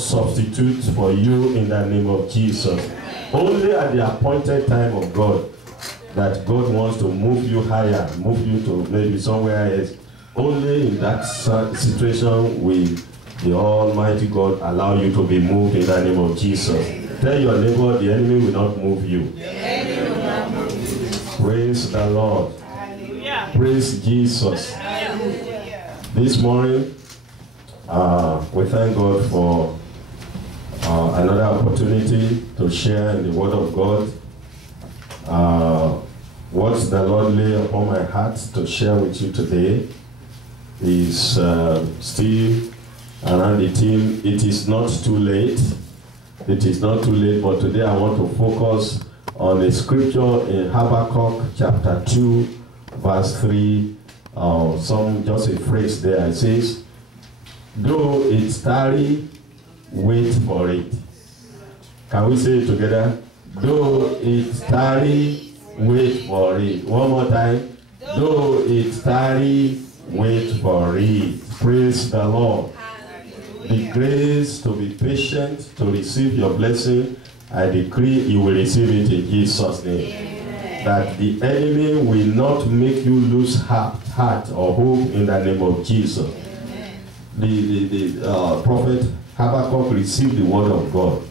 substitute for you in the name of Jesus. Only at the appointed time of God, that God wants to move you higher, move you to maybe somewhere else. Only in that situation will the Almighty God allow you to be moved in the name of Jesus. Tell your neighbor, the enemy will not move you. Praise the Lord. Praise Jesus. This morning, we thank God for another opportunity to share in the Word of God. What the Lord lay upon my heart to share with you today is still around the theme, it is not too late. It is not too late, but today I want to focus on a scripture in Habakkuk chapter 2, verse 3. Just a phrase there. It says, though it tarry, wait for it. Can we say it together? Though it tarry, wait for it. One more time. Though it tarry, wait for it. Praise the Lord. The grace to be patient, to receive your blessing, I decree you will receive it in Jesus' name. Amen. That the enemy will not make you lose heart or hope in the name of Jesus. Amen. The prophet Habakkuk received the word of God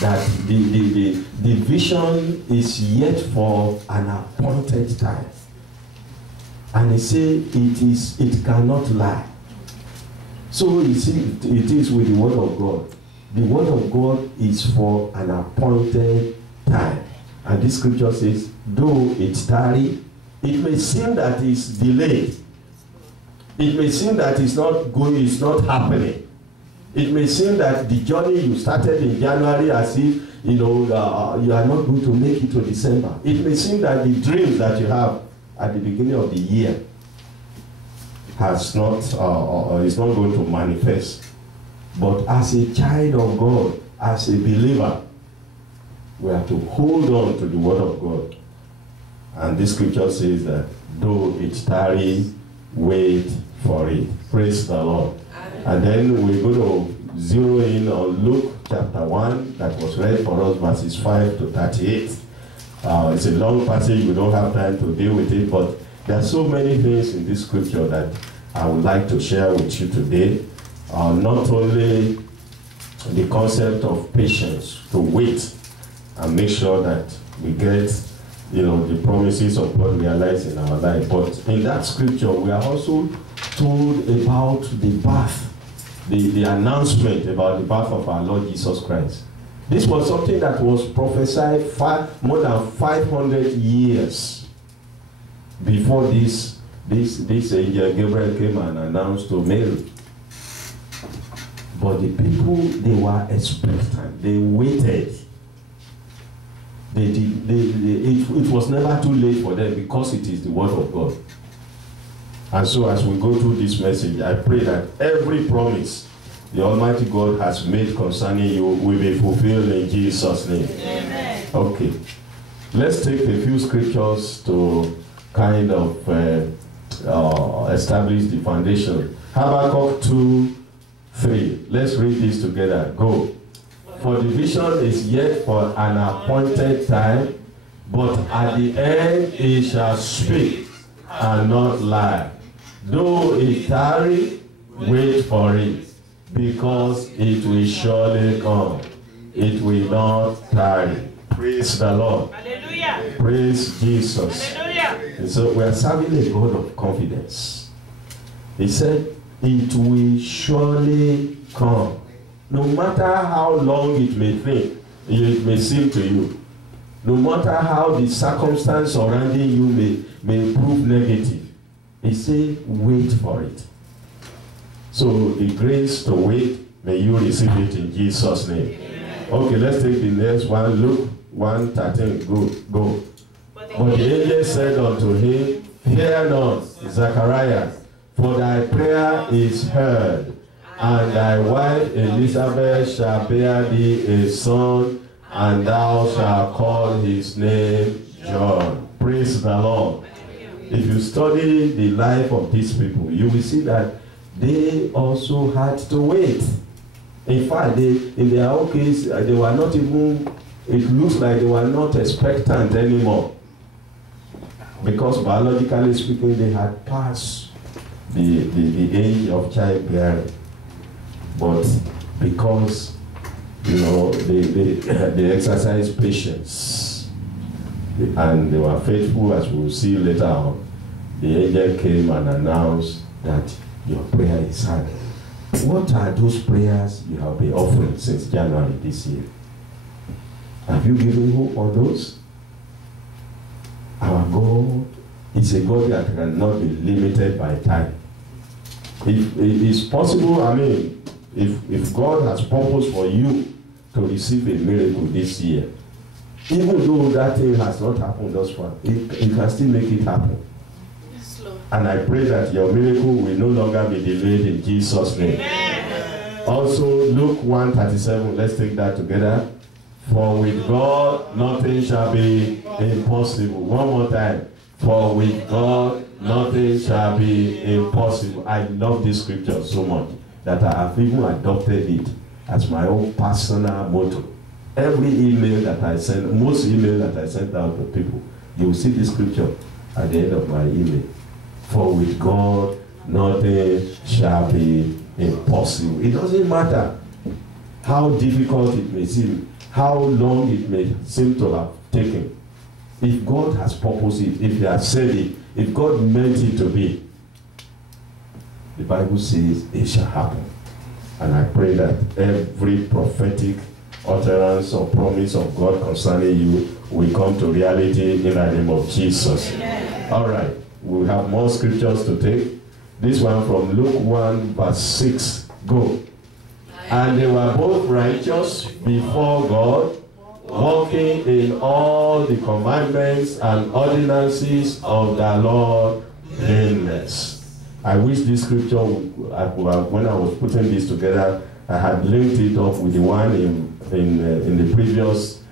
that the vision is yet for an appointed time. And he said it cannot lie. So you see, it is with the word of God. The word of God is for an appointed time. And this scripture says, though it tarry, it may seem that it's delayed. It may seem that it's not going, it's not happening. It may seem that the journey you started in January as if, you are not going to make it to December. It may seem that the dreams that you have at the beginning of the year is not going to manifest. But as a child of God, as a believer, we have to hold on to the word of God. And this scripture says that though it tarry, wait for it. Praise the Lord. Amen. And then we're going to zero in on Luke chapter 1 that was read for us, verses 5 to 38. It's a long passage, we don't have time to deal with it, but there are so many things in this scripture that I would like to share with you today. Not only the concept of patience, to wait and make sure that we get the promises of God realized in our life, but in that scripture we are also told about the birth, the announcement about the birth of our Lord Jesus Christ. This was something that was prophesied more than 500 years before this angel Gabriel came and announced to Mary. But the people, they were expectant. They waited. It was never too late for them because it is the word of God. And so as we go through this message, I pray that every promise the Almighty God has made concerning you will be fulfilled in Jesus' name. Amen. Okay. Let's take a few scriptures to kind of establish the foundation. Habakkuk 2:3. Let's read this together. Go. For the vision is yet for an appointed time, but at the end it shall speak and not lie. Though it tarry, wait for it, because it will surely come. It will not tarry. Praise the Lord. Hallelujah. Praise Jesus. Hallelujah. And so we are serving a God of confidence. He said, it will surely come. No matter how long it may seem to you, no matter how the circumstance surrounding you may prove negative, he said, wait for it. So the grace to wait, may you receive it in Jesus' name. Amen. Okay, let's take the next one. Luke 1:13. Go. But the angel said unto him, fear not, Zacharias, for thy prayer is heard, and thy wife Elizabeth shall bear thee a son, and thou shalt call his name John. Praise the Lord. If you study the life of these people, you will see that they also had to wait. In fact, in their own case, they were not even, it looks like they were not expectant anymore. Because biologically speaking, they had passed the age of childbearing. But because, you know, they exercised patience and they were faithful, as we'll see later on, the angel came and announced that your prayer is heard. What are those prayers you have been offering since January this year? Have you given hope on those? Our God is a God that cannot be limited by time. If it is possible, I mean, if God has purpose for you to receive a miracle this year, even though that thing has not happened thus far, it can still make it happen. Yes, Lord. And I pray that your miracle will no longer be delayed in Jesus' name. Amen. Also, Luke 1:37, let's take that together. For with God nothing shall be impossible. One more time. For with God nothing shall be impossible. I love this scripture so much that I have even adopted it as my own personal motto. Every email that I send, most email that I send out to people, you will see this scripture at the end of my email. For with God nothing shall be impossible. It doesn't matter how difficult it may seem, how long it may seem to have taken. If God has purposed it, if He has said it, if God meant it to be, the Bible says it shall happen. And I pray that every prophetic utterance or promise of God concerning you will come to reality in the name of Jesus. Amen. All right, we have more scriptures to take. This one from Luke 1 verse 6. Go. And they were both righteous before God, walking in all the commandments and ordinances of the Lord blameless. I wish this scripture, when I was putting this together, I had linked it up with the one in the previous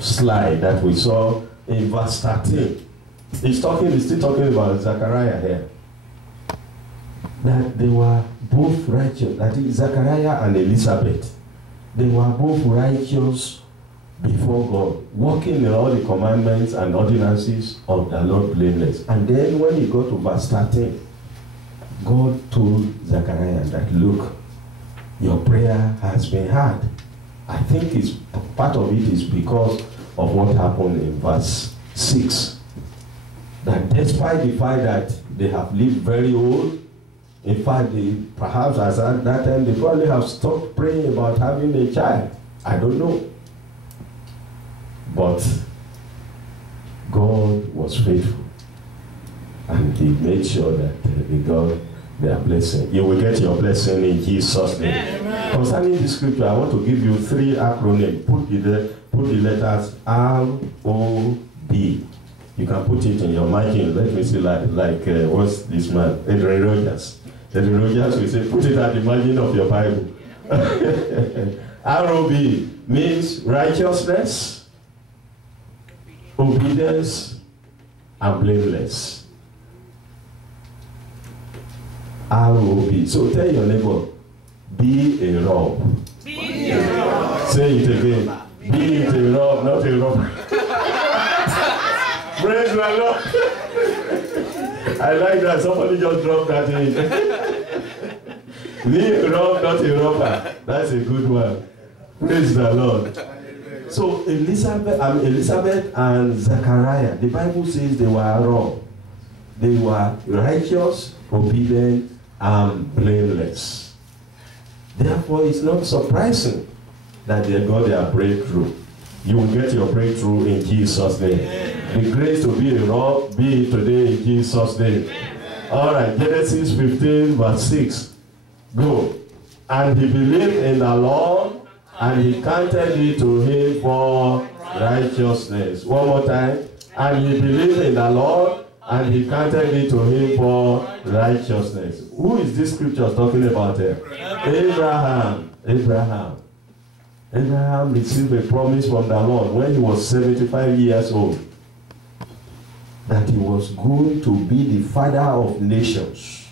slide that we saw in verse 13. He's still talking about Zechariah here. That they were both righteous, that is Zechariah and Elizabeth. They were both righteous before God, walking in all the commandments and ordinances of the Lord blameless. And then when he got to verse 13, God told Zechariah that, look, your prayer has been heard. I think part of it is because of what happened in verse 6. That despite the fact that they have lived very old, in fact, perhaps at that time, they probably have stopped praying about having a child. I don't know. But God was faithful. And He made sure that they got their blessing. You will get your blessing in Jesus' name. Amen. Concerning the scripture, I want to give you 3 acronyms. Put the letters R-O-B. You can put it in your margin. Let me see, what's this man? Adrian Rogers. Adrian Rogers will say, put it at the margin of your Bible. R-O-B means righteousness, obedience, and blameless. R-O-B. So tell your neighbor, be a rob. Be a rob. Say it again. Be it a rob, not a robber. Praise the Lord. I like that. Somebody just dropped that in. Be a rob, not a robber. That's a good one. Praise the Lord. So Elizabeth and Zechariah, the Bible says they were wrong. They were righteous, obedient, and blameless. Therefore, it's not surprising that they got their breakthrough. You will get your breakthrough in Jesus' name. The grace to be a rob, be it today in Jesus' name. All right, Genesis 15 verse 6. Go. And he believed in the Lord, and he counted it to him for righteousness. One more time. And he believed in the Lord, and he counted it to him for righteousness. Who is this scripture talking about here? Abraham. Abraham received a promise from the Lord when he was 75 years old, that he was going to be the father of nations.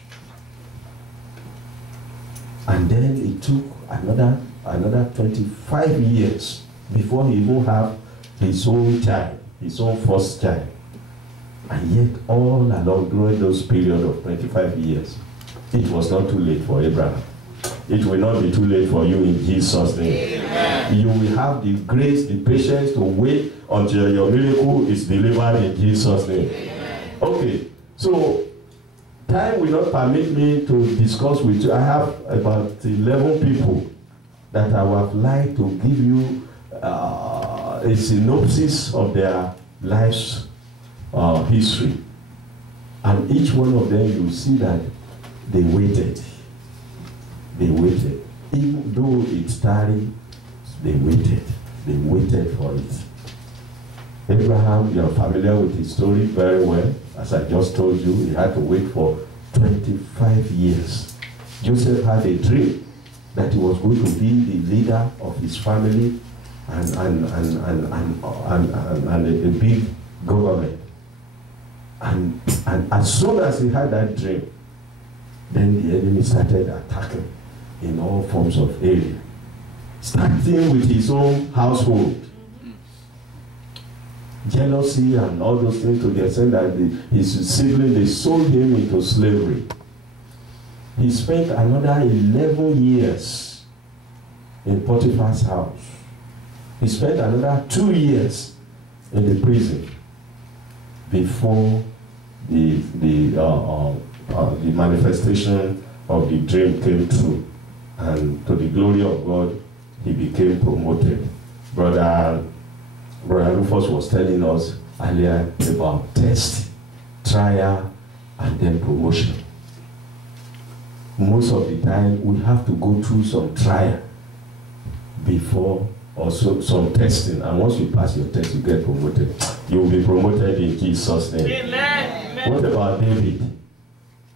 And then it took another 25 years before he even had his own child, his own first child. And yet, all along during those period of 25 years, it was not too late for Abraham. It will not be too late for you in Jesus' name. Amen. You will have the grace, the patience to wait until your miracle is delivered in Jesus' name. Amen. Okay, so time will not permit me to discuss with you. I have about 11 people that I would like to give you a synopsis of their lives history. And each one of them, you see that they waited. They waited. Even though it's tardy, they waited. They waited for it. Abraham, you're familiar with his story very well. As I just told you, he had to wait for 25 years. Joseph had a dream that he was going to be the leader of his family and a big government. And as soon as he had that dream, then the enemy started attacking in all forms of area, starting with his own household. Jealousy and all those things, to the extent that his siblings, they sold him into slavery. He spent another 11 years in Potiphar's house. He spent another 2 years in the prison before the manifestation of the dream came true. And to the glory of God, he became promoted. Brother Rufus was telling us earlier about test, trial, and then promotion. Most of the time, we have to go through some trial before also some testing. And once you pass your test, you get promoted. You will be promoted in Jesus' name. Amen. What about David?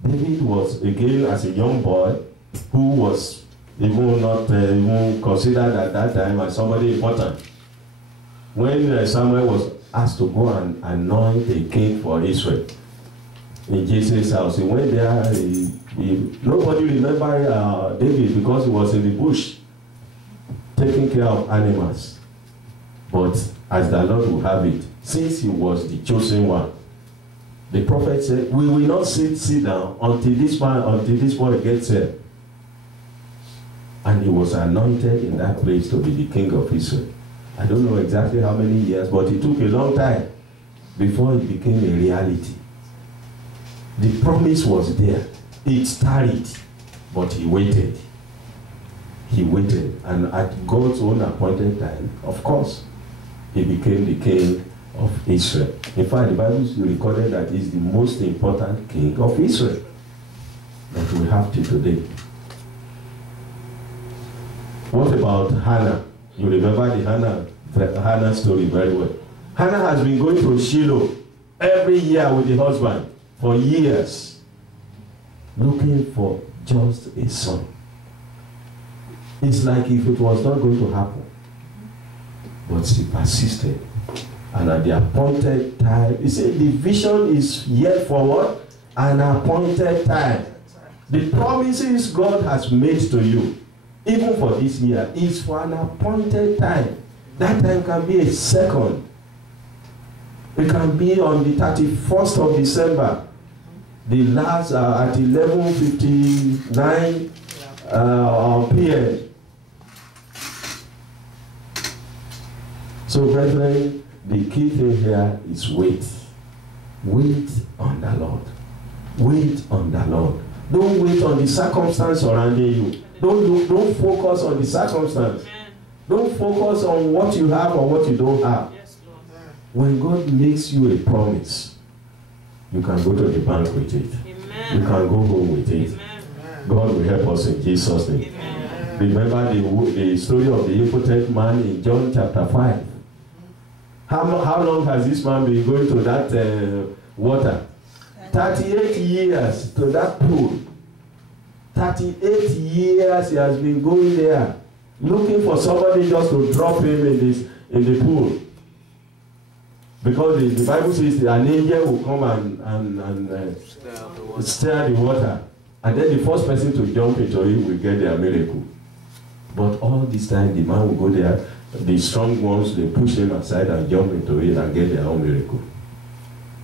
David was, again, as a young boy, who was even not even considered at that time as somebody important. When Samuel was asked to go and anoint a king for Israel in Jesse's house, he went there. Nobody remembered David because he was in the bush taking care of animals. But as the Lord will have it, since he was the chosen one, the prophet said, "We will not sit down until this boy gets here." And he was anointed in that place to be the king of Israel. I don't know exactly how many years, but it took a long time before it became a reality. The promise was there. It tarried, but he waited. He waited. And at God's own appointed time, of course, he became the king of Israel. In fact, the Bible recorded that he's the most important king of Israel that we have till today. What about Hannah? You remember the Hannah story very well. Hannah has been going to Shiloh every year with the husband for years, looking for just a son. It's like if it was not going to happen. But she persisted. And at the appointed time, you see, the vision is yet for what? An appointed time. The promises God has made to you, even for this year, is for an appointed time. That time can be a second. It can be on the 31st of December, the last at 11:59 p.m. So, brethren, the key thing here is wait. Wait on the Lord. Wait on the Lord. Don't wait on the circumstance surrounding you. Don't focus on the circumstance. Don't focus on what you have or what you don't have. When God makes you a promise, you can go to the bank with it. Amen. You can go home with it. Amen. God will help us in Jesus' name. Amen. Remember the story of the impotent man in John chapter 5. How long has this man been going to that water? 38 years to that pool. 38 years he has been going there, looking for somebody just to drop him in the pool. Because the Bible says an angel will come and stir the water. And then the first person to jump into it will get their miracle. But all this time, the man will go there, the strong ones, they push him aside and jump into it and get their own miracle.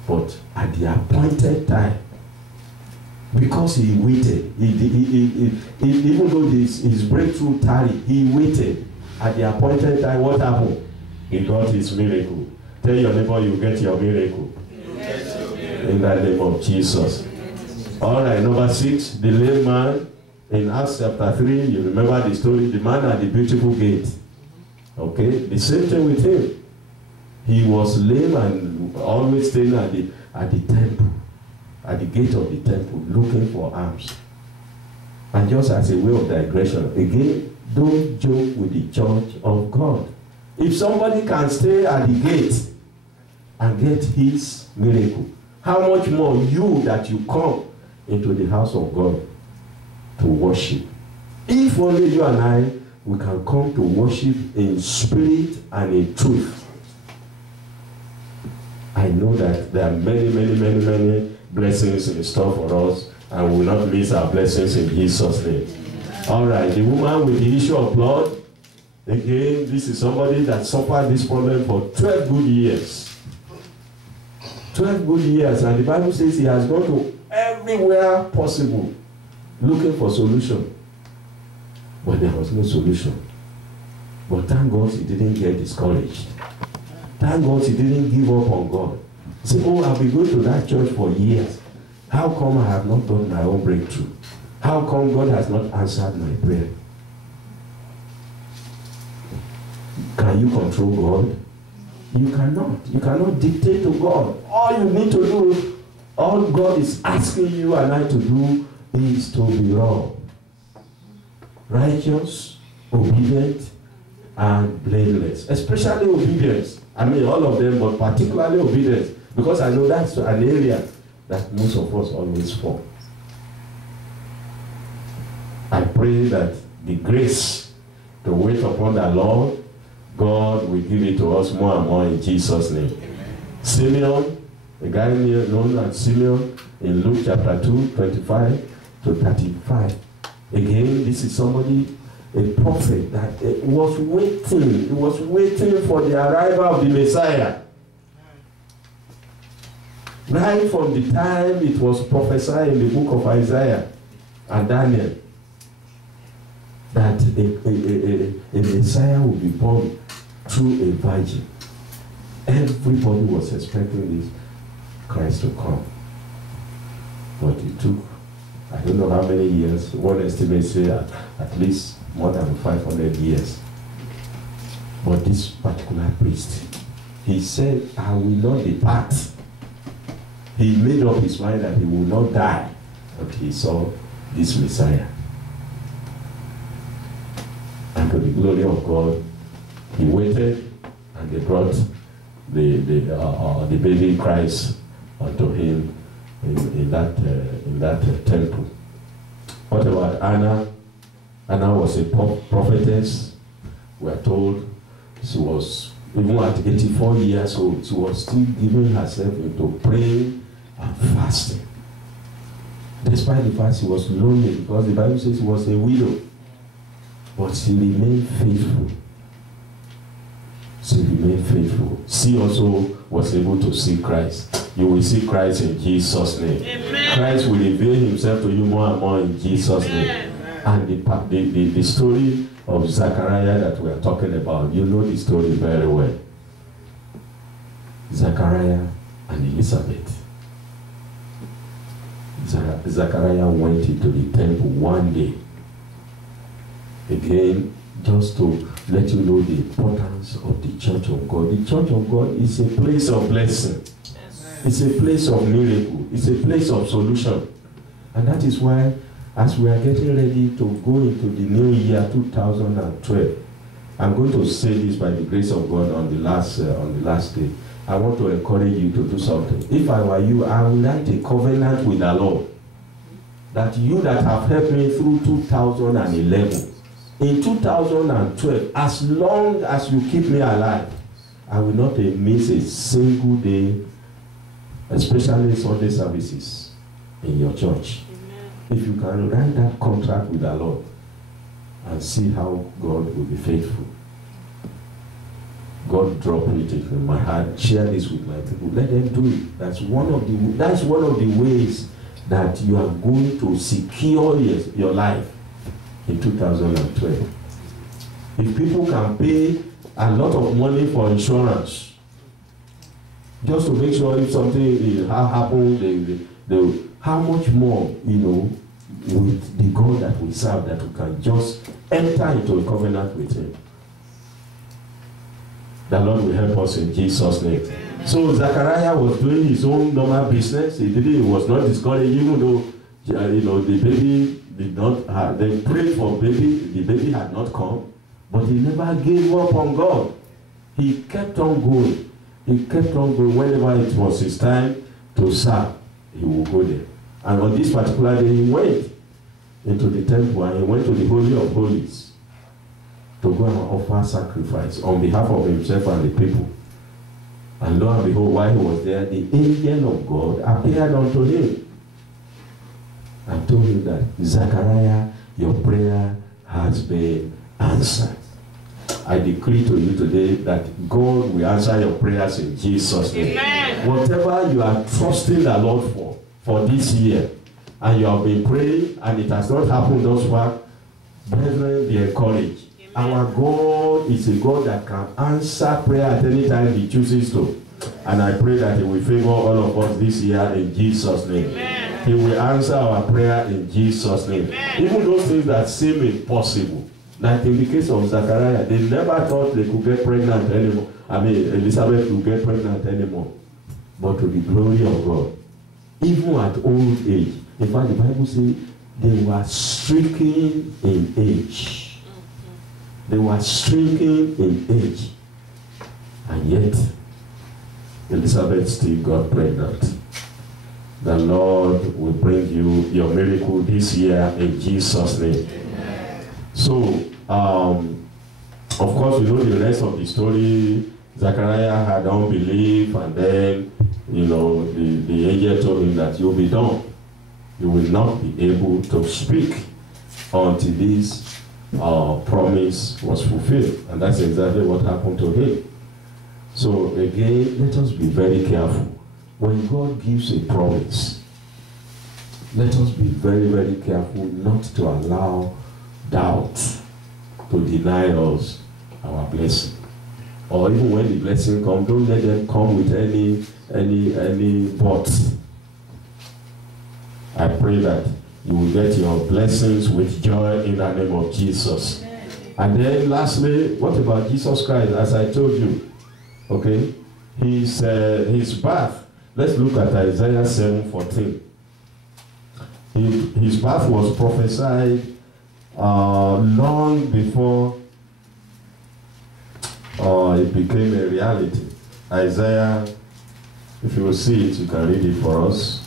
But at the appointed time, because he waited, even though his breakthrough tarried, he waited. At the appointed time, what happened? He got his miracle. Tell your neighbor, you get your miracle. In the name of Jesus. All right, number 6, the lame man in Acts chapter 3. You remember the story, the man at the beautiful gate. Okay, the same thing with him. He was lame and always staying at the temple, at the gate of the temple, looking for alms. And just as a way of digression, again, don't joke with the church of God. If somebody can stay at the gate and get his miracle, how much more you that you come into the house of God to worship? If only you and I, we can come to worship in spirit and in truth. I know that there are many blessings in store for us, and we will not miss our blessings in Jesus' name. All right, the woman with the issue of blood, again, this is somebody that suffered this problem for 12 good years. 12 good years, and the Bible says he has gone to everywhere possible looking for solution. But there was no solution. But thank God he didn't get discouraged. Thank God he didn't give up on God. He said, oh, I've been going to that church for years. How come I have not got my own breakthrough? How come God has not answered my prayer? Can you control God? You cannot. You cannot dictate to God. All you need to do, all God is asking you and I to do is to be raw, righteous, obedient, and blameless. Especially obedience. I mean all of them, but particularly obedience. Because I know that's an area that most of us always fall. I pray that the grace to wait upon the Lord, God will give it to us more and more in Jesus' name. Amen. Simeon, a guy known as Simeon, in Luke chapter 2, 25 to 35. Again, this is somebody, a prophet that was waiting. He was waiting for the arrival of the Messiah. Right from the time it was prophesied in the book of Isaiah and Daniel, that a Messiah will be born through a virgin. Everybody was expecting this Christ to come. But it took, I don't know how many years, one estimate say at least more than 500 years. But this particular priest, he said, I will not depart. He made up his mind that he will not die until he saw this Messiah. And to the glory of God, he waited, and they brought the baby Christ unto him in that temple. What about Anna? Anna was a prophetess. We are told she was, even at 84 years old, she was still giving herself into praying and fasting. Despite the fact she was lonely, because the Bible says she was a widow. But she remained faithful. She remained faithful. She also was able to see Christ. You will see Christ in Jesus' name. Amen. Christ will reveal himself to you more and more in Jesus' name. And the story of Zachariah that we are talking about, you know the story very well. Zachariah and Elizabeth. Zachariah went into the temple one day. Again, just to let you know the importance of the church of God. The church of God is a place of blessing. It's a place of miracle. It's a place of solution. And that is why, as we are getting ready to go into the new year 2012, I'm going to say this by the grace of God on the last day. I want to encourage you to do something. If I were you, I would write a covenant with the Lord. That you that have helped me through 2011, in 2012, as long as you keep me alive, I will not miss a single day, especially Sunday services in your church. Amen. If you can write that contract with the Lord and see how God will be faithful. God dropped it in my heart. Share this with my people. Let them do it. That's one of the ways that you are going to secure your life in 2012. If people can pay a lot of money for insurance, just to make sure if something happens, they how much more, with the God that we serve, that we can just enter into a covenant with Him. The Lord will help us in Jesus' name. So Zachariah was doing his own normal business. He was not discouraged, even though the baby did not have, they prayed for baby, the baby had not come, but he never gave up on God. He kept on going. He kept on going. Whenever it was his time to serve, he would go there. And on this particular day, he went into the temple and he went to the Holy of Holies to go and offer sacrifice on behalf of himself and the people. And lo and behold, while he was there, the angel of God appeared unto him and told him that, Zachariah, your prayer has been answered. I decree to you today that God will answer your prayers in Jesus' name. Amen. Whatever you are trusting the Lord for this year, and you have been praying and it has not happened thus far, brethren, be encouraged. Our God is a God that can answer prayer at any time He chooses to. And I pray that He will favor all of us this year in Jesus' name. Amen. He will answer our prayer in Jesus' name. Amen. Even those things that seem impossible, like in the case of Zachariah, they never thought they could get pregnant anymore. Elizabeth could get pregnant anymore. But to the glory of God, even at old age, in fact, the Bible says they were stricken in age. They were stricken in age. And yet, Elizabeth still got pregnant. The Lord will bring you your miracle this year in Jesus' name. Amen. So, of course, we know the rest of the story. Zachariah had unbelief, and then, the angel told him that you'll be done. You will not be able to speak until this promise was fulfilled. And that's exactly what happened to him. So again, let us be very careful. When God gives a promise, let us be very, very careful not to allow doubt to deny us our blessing. Or even when the blessing comes, don't let them come with any but. I pray that you will get your blessings with joy in the name of Jesus. Amen. And then lastly, what about Jesus Christ? As I told you, okay, his birth. Let's look at Isaiah 7:14. His birth was prophesied long before it became a reality. Isaiah, if you will see it, you can read it for us.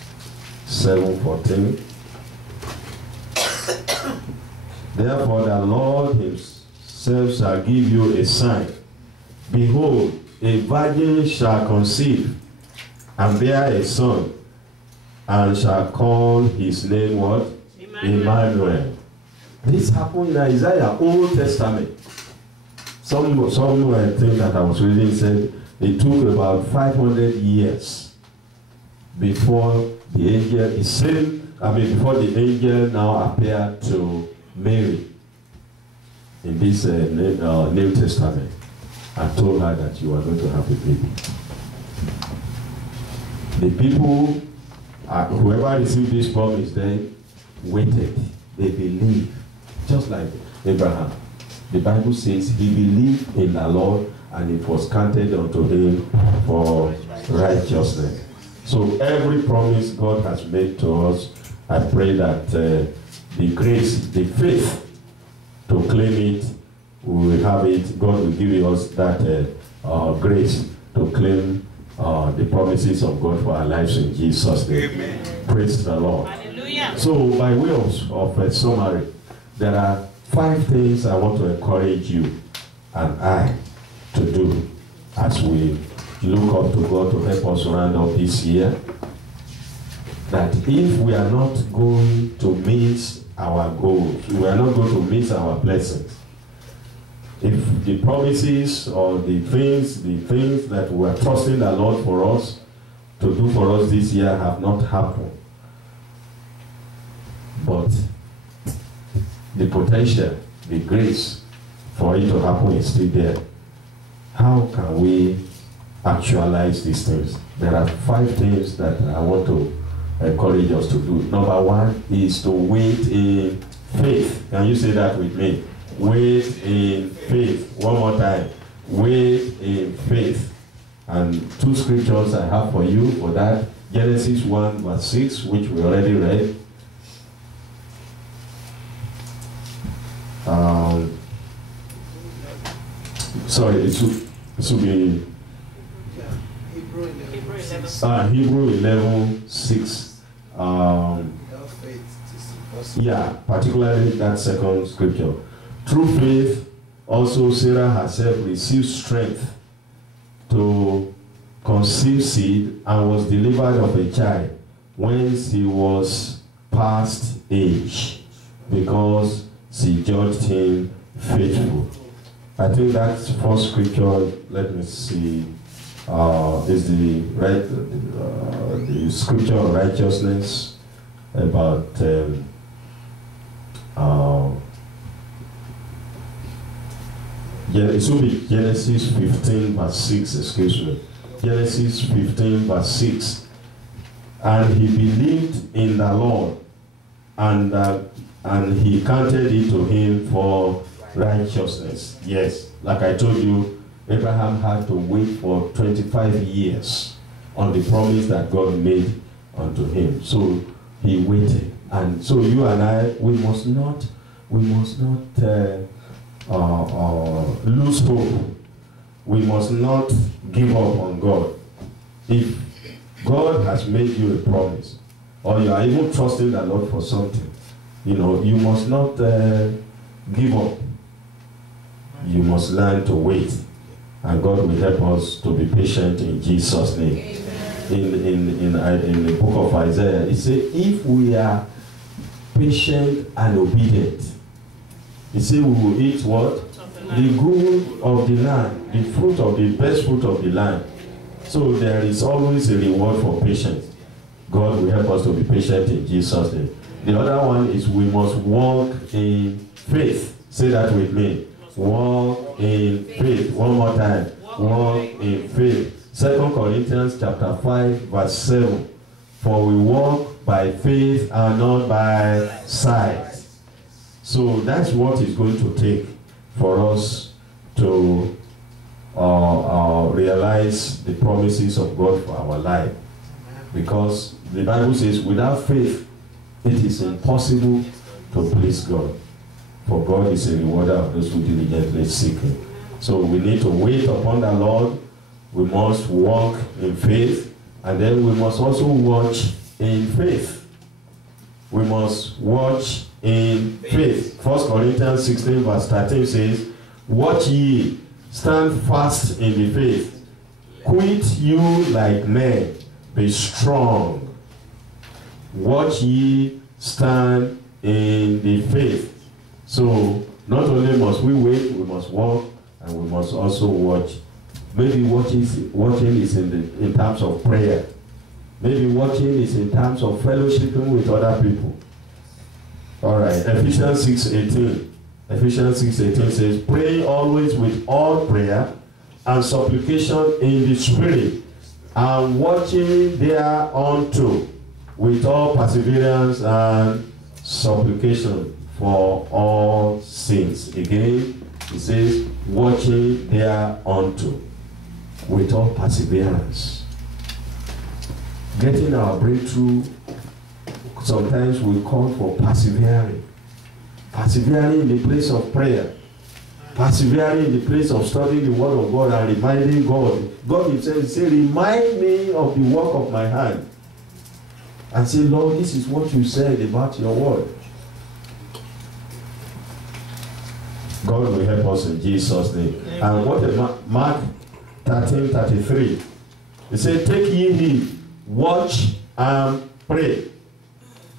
7:14. Therefore the Lord Himself shall give you a sign. Behold, a virgin shall conceive and bear a son, and shall call his name what? Emmanuel. This happened in Isaiah, Old Testament. Some think that I was reading said it took about 500 years before the angel before the angel now appeared to Mary in this New Testament and told her that you are going to have a baby. The people, whoever received this promise, they waited. They believed, just like Abraham. The Bible says he believed in the Lord and it was counted unto him for righteousness. So every promise God has made to us, I pray that the grace, the faith to claim it, we will have it. God will give us that grace to claim the promises of God for our lives in Jesus' name. Amen. Praise the Lord. Hallelujah. So by way of a summary, there are 5 things I want to encourage you and I to do as we look up to God to help us round up this year. that if we are not going to miss our goals, we are not going to miss our blessings. If the promises or the things that we are trusting the Lord for us to do for us this year have not happened, but the potential, the grace for it to happen is still there. How can we actualize these things? There are 5 things that I want to encourage us to do. Number 1 is to wait in faith. Can you say that with me? Wait in faith. One more time. Wait in faith. And 2 scriptures I have for you for that. Genesis 1 verse 6, which we already read. Sorry, it should be Hebrew 11:6. Yeah, particularly that second scripture. Through faith, also Sarah herself received strength to conceive seed and was delivered of a child when she was past age, because she judged him faithful. I think that's first scripture. Let me see. Is the scripture of righteousness about it should be Genesis 15 verse 6, excuse me. Genesis 15 verse 6. And he believed in the Lord, and he counted it to him for righteousness. Yes, like I told you, Abraham had to wait for 25 years on the promise that God made unto him. So he waited. And so you and I, we must not lose hope. We must not give up on God. If God has made you a promise, or you are even trusting the Lord for something, you must not give up. You must learn to wait, and God will help us to be patient in Jesus' name. In the book of Isaiah, it says, if we are patient and obedient, it says we will eat what? The good of the land, the fruit of the best fruit of the land. So there is always a reward for patience. God will help us to be patient in Jesus' name. The other one is we must walk in faith. Say that with me. Walk in faith. One more time. Walk in faith. 2 Corinthians chapter 5 verse 7. For we walk by faith and not by sight. So that's what it's going to take for us to realize the promises of God for our life. Because the Bible says without faith it is impossible to please God. For God is a rewarder of those who diligently seek him. So we need to wait upon the Lord. We must walk in faith. And then we must also watch in faith. We must watch in faith. 1 Corinthians 16 verse 13 says, watch ye, stand fast in the faith. Quit you like men, be strong. Watch ye, stand in the faith. So not only must we wait, we must walk, and we must also watch. Maybe watching is in terms of prayer. Maybe watching is in terms of fellowshipping with other people. All right, Ephesians 6:18. Ephesians 6:18 says, pray always with all prayer and supplication in the Spirit, and watching thereunto with all perseverance and supplication for all saints. Again, it says, watching thereunto with all perseverance. Getting our breakthrough, sometimes we call for persevering. Persevering in the place of prayer. Persevering in the place of studying the word of God and reminding God. God himself said, remind me of the work of my hand. And say, Lord, this is what you said about your word. God will help us in Jesus' name. Amen. And what about Mark 13:33? It said, take ye heed, watch and pray,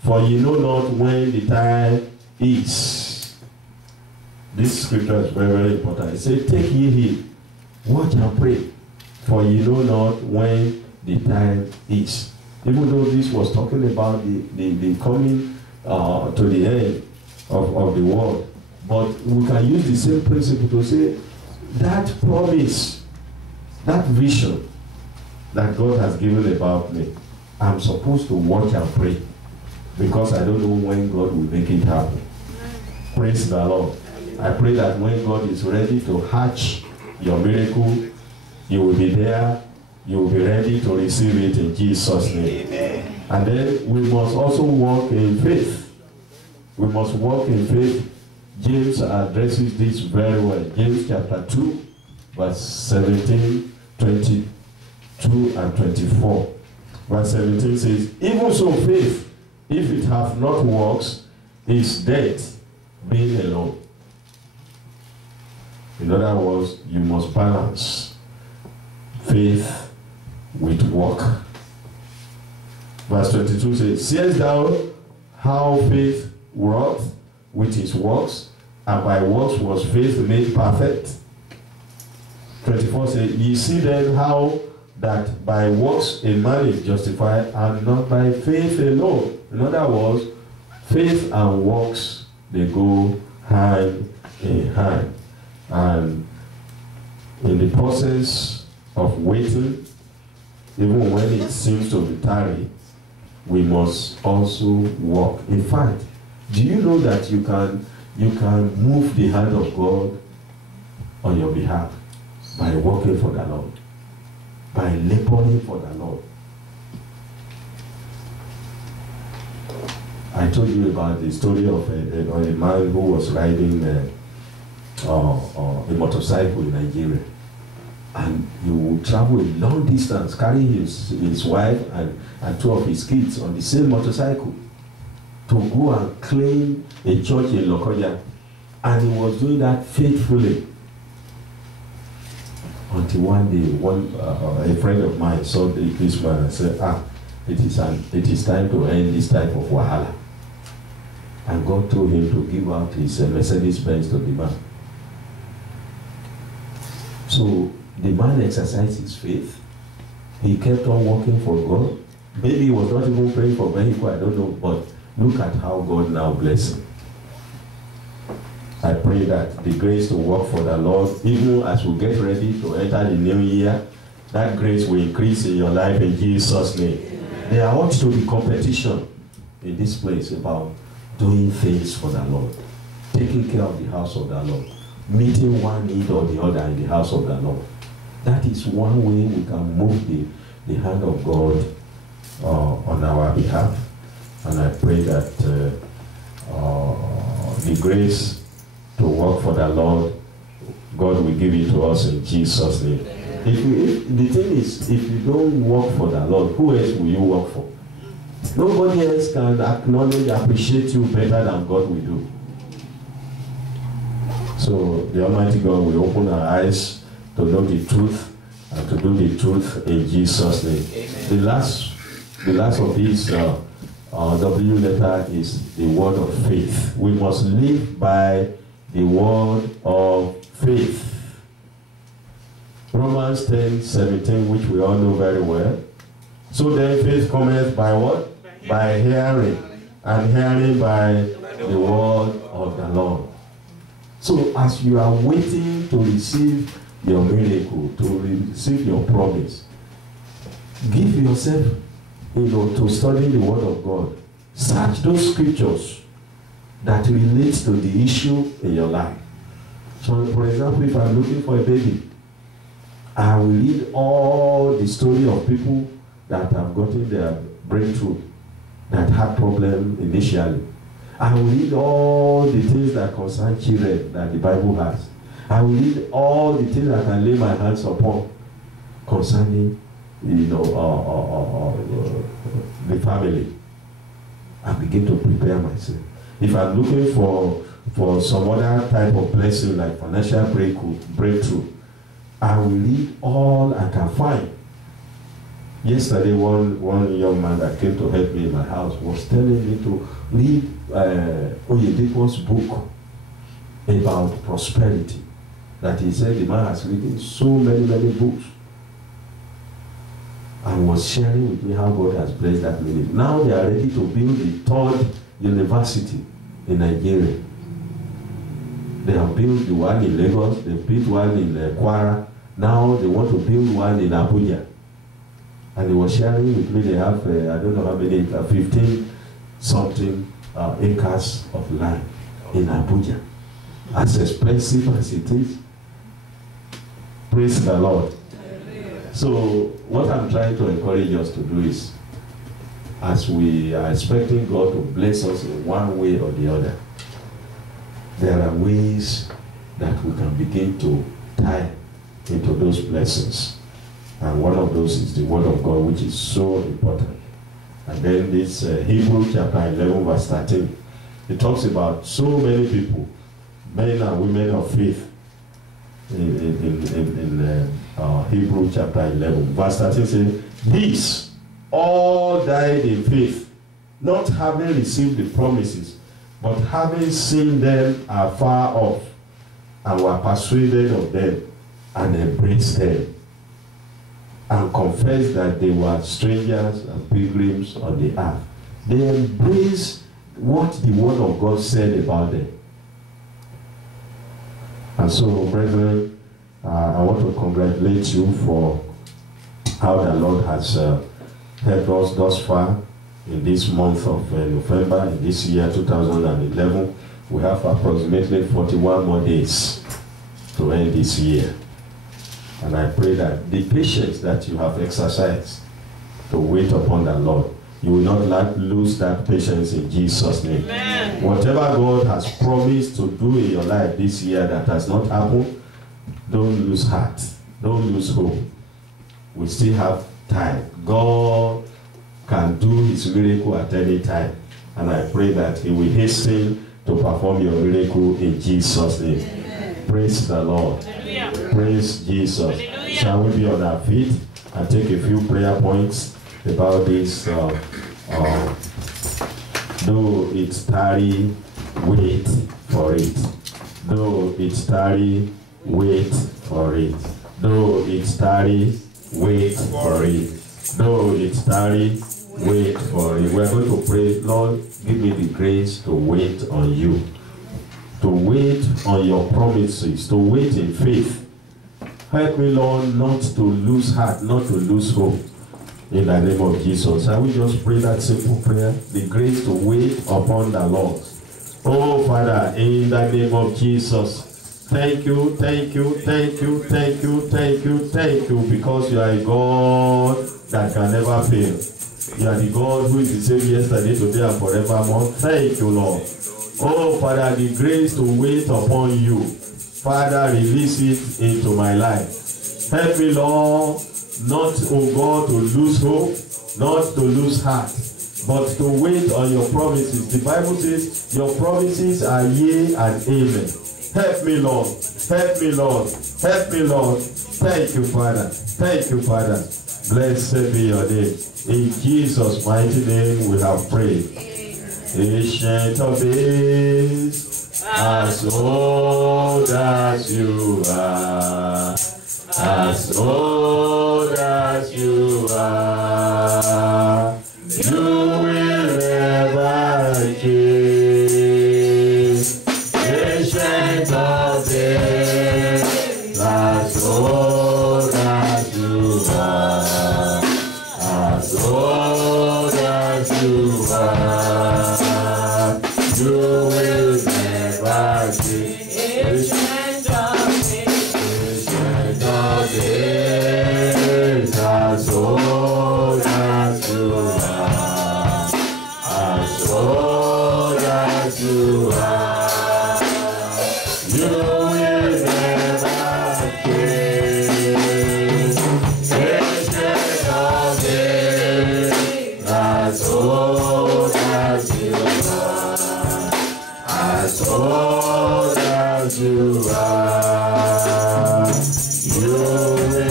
for ye know not when the time is. This scripture is very, very important. It says, take ye heed, watch and pray, for ye know not when the time is. Even though this was talking about the coming to the end of the world, but we can use the same principle to say that promise, that vision that God has given about me, I'm supposed to watch and pray, because I don't know when God will make it happen. Praise the Lord. I pray that when God is ready to hatch your miracle, you will be there, you will be ready to receive it in Jesus' name. Amen. And then we must also walk in faith. We must walk in faith. James addresses this very well. James chapter 2, verse 17, 22 and 24. Verse 17 says, even so faith, if it hath not works, is dead, being alone. In other words, you must balance faith with work. Verse 22 says, seest thou how faith wrought with his works, and by works was faith made perfect? 24 says, ye see then how that by works a man is justified, and not by faith alone. In other words, faith and works, they go hand in hand. And in the process of waiting, even when it seems to be tardy, we must also walk. In fact, do you know that you can move the hand of God on your behalf by working for the Lord, by laboring for the Lord? I told you about the story of a man who was riding a motorcycle in Nigeria, and he would travel a long distance carrying his wife and two of his kids on the same motorcycle to go and claim a church in Lokoja. And he was doing that faithfully until one day a friend of mine saw this man and said, it is time to end this type of wahala. And God told him to give out his Mercedes-Benz to the man. So the man exercised his faith. He kept on working for God. Maybe he was not even praying for vehicle, I don't know, but look at how God now bless him. I pray that the grace to work for the Lord, even as we get ready to enter the new year, that grace will increase in your life in Jesus' name. Amen. There ought to be competition in this place about doing things for the Lord, taking care of the house of the Lord, meeting one need or the other in the house of the Lord. That is one way we can move the hand of God on our behalf. And I pray that the grace to work for the Lord, God will give it to us in Jesus' name. If the thing is, if you don't work for the Lord, who else will you work for? Nobody else can acknowledge, appreciate you better than God will do. So the Almighty God will open our eyes to know the truth and to do the truth in Jesus' name. Amen. The last of these W letter is the word of faith. We must live by the word of faith. Romans 10:17, which we all know very well. So then faith cometh by what? By hearing, and hearing by the word of the Lord. So as you are waiting to receive your miracle, to receive your promise, give yourself to studying the word of God. Search those scriptures that relate to the issue in your life. So for example, if I'm looking for a baby, I will read all the story of people that have gotten their breakthrough, that had problem initially. I will read all the things that concern children that the Bible has. I will read all the things that I can lay my hands upon concerning, the family. I begin to prepare myself. If I'm looking for some other type of blessing like financial breakthrough, I will read all I can find Yesterday, one young man that came to help me in my house was telling me to read Oyedepo's book about prosperity. That he said the man has written so many books, and was sharing with me how God has blessed that ministry. Now they are ready to build the 3rd university in Nigeria. They have built the one in Lagos, they built one in Kwara. Now they want to build one in Abuja. And he was sharing with me, they have, I don't know how many, 15 something acres of land in Abuja. As expensive as it is. Praise the Lord. So what I'm trying to encourage us to do is, as we are expecting God to bless us in one way or the other, there are ways that we can begin to tie into those blessings. And one of those is the Word of God, which is so important. And then this Hebrew chapter 11 verse 13, it talks about so many people, men and women of faith, in Hebrew chapter 11. Verse 13 says, these all died in faith, not having received the promises, but having seen them afar off, and were persuaded of them, and embraced them, and confessed that they were strangers and pilgrims on the earth. They embraced what the Word of God said about them. And so, brethren, I want to congratulate you for how the Lord has helped us thus far in this month of November, in this year 2011. We have approximately 41 more days to end this year. And I pray that the patience that you have exercised to wait upon the Lord, you will not lose that patience in Jesus' name. Amen. Whatever God has promised to do in your life this year that has not happened, don't lose heart. Don't lose hope. We still have time. God can do his miracle at any time. And I pray that he will hasten to perform your miracle in Jesus' name. Amen. Praise the Lord. Hallelujah. Praise Jesus. Hallelujah. Shall we be on our feet and take a few prayer points about this? Though it's tarry, wait for it. Though it's tarry, wait for it. Though it's tarry, wait for it. Though it's tarry, wait for it. We're going to pray, Lord, give me the grace to wait on you. To wait on your promises. To wait in faith. Help me, Lord, not to lose heart, not to lose hope. In the name of Jesus. Shall we just pray that simple prayer? The grace to wait upon the Lord. Oh, Father, in the name of Jesus, thank you, thank you, thank you, thank you, thank you, thank you, because you are a God that can never fail. You are the God who is the same yesterday, today, and forevermore. Thank you, Lord. Oh, Father, the grace to wait upon you. Father, release it into my life. Help me, Lord, not, oh God, to lose hope, not to lose heart, but to wait on your promises. The Bible says your promises are yea and amen. Help me, Lord. Help me, Lord. Help me, Lord. Thank you, Father. Thank you, Father. Blessed be your name. In Jesus' mighty name we have prayed. Ancient of days, as old as you are, as old as you are, you will never change. Ancient of days, as old as you are, as old as you are, you will never change. Ancient of days, as old as you are, as old as you are, you will never change. Ancient of days, as old as you are, as old as you are, you will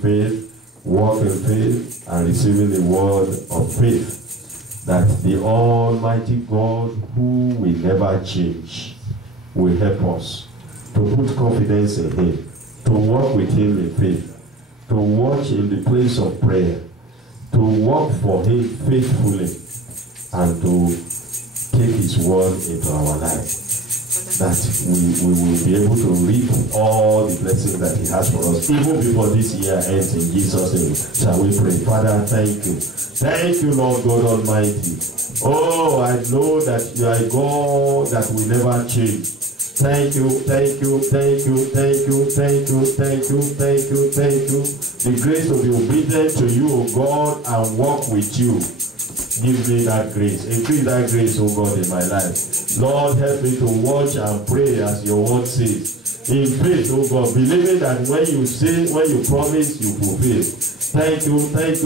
faith, walk in faith, and receiving the word of faith, that the Almighty God, who will never change, will help us to put confidence in Him, to walk with Him in faith, to watch in the place of prayer, to work for Him faithfully, and to take His word into our life, that we will be able to reap all the blessings that He has for us, even before this year ends. In Jesus' name, shall we pray? Father, thank you. Thank you, Lord God Almighty. Oh, I know that you are a God that will never change. Thank you, thank you, thank you, thank you, thank you, thank you, thank you, thank you. The grace to be obedient to you, O God, and walk with you. Give me that grace. Increase that grace, O God, in my life. Lord, help me to watch and pray as your word says. In faith, O God, believing that when you say, when you promise, you fulfill. Thank you,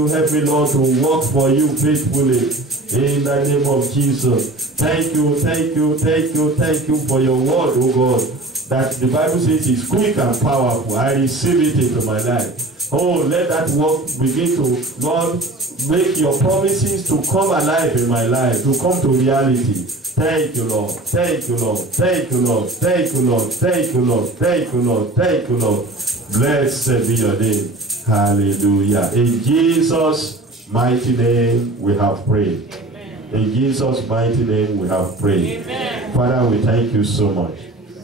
help me, Lord, to work for you faithfully. In the name of Jesus. Thank you for your word, O God. That the Bible says is quick and powerful. I receive it into my life. Oh, let that work begin to, Lord, make your promises to come alive in my life, to come to reality. Thank you, Lord. Thank you, Lord. Thank you, Lord. Thank you, Lord. Thank you, Lord. Thank you, Lord. Thank you, Lord. Blessed be your name. Hallelujah. In Jesus' mighty name we have prayed. Amen. In Jesus' mighty name we have prayed. Amen. Father, we thank you so much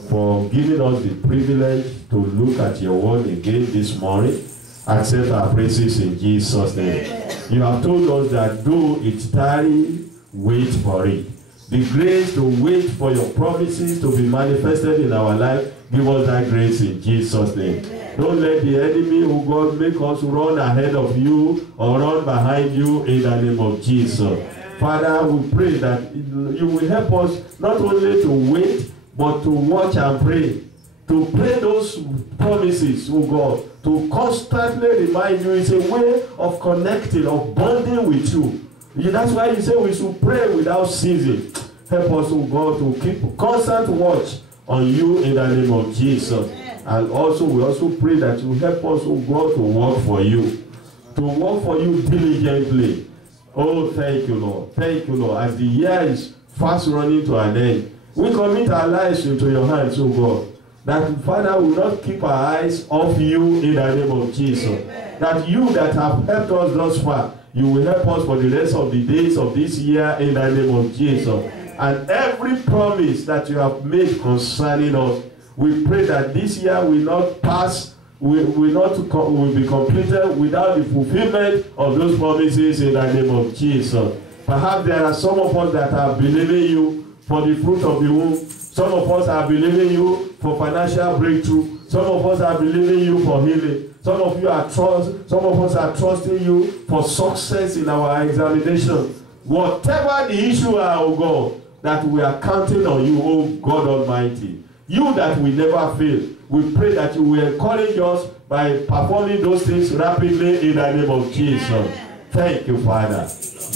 for giving us the privilege to look at your word again this morning. Accept our praises in Jesus' name. Amen. You have told us that though it tarry, wait for it. The grace to wait for your promises to be manifested in our life, give us that grace in Jesus' name. Amen. Don't let the enemy, who God, make us run ahead of you or run behind you in the name of Jesus. Amen. Father, we pray that you will help us not only to wait, but to watch and pray. To pray those promises, oh God, to constantly remind you. It's a way of connecting, of bonding with you. That's why you say we should pray without ceasing. Help us, oh God, to keep constant watch on you in the name of Jesus. And also, we also pray that you help us, oh God, to work for you. To work for you diligently. Oh, thank you, Lord. Thank you, Lord. As the year is fast running to an end, we commit our lives into your hands, oh God. That, Father, will not keep our eyes off you in the name of Jesus. Amen. That you that have helped us thus far, you will help us for the rest of the days of this year in the name of Jesus. Amen. And every promise that you have made concerning us, we pray that this year will not pass, will be completed without the fulfillment of those promises in the name of Jesus. Perhaps there are some of us that are believing you for the fruit of the womb. Some of us are believing you for financial breakthrough. Some of us are believing you for healing. Some of us are trusting you for success in our examination. Whatever the issue are, oh God, that we are counting on you, oh God Almighty. You that will never fail. We pray that you will encourage us by performing those things rapidly in the name of Jesus. Thank you, Father.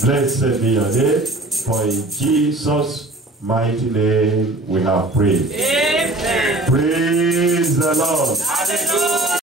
Blessed be your name. For in Jesus' mighty name we have prayed. Amen. Praise the Lord. Hallelujah.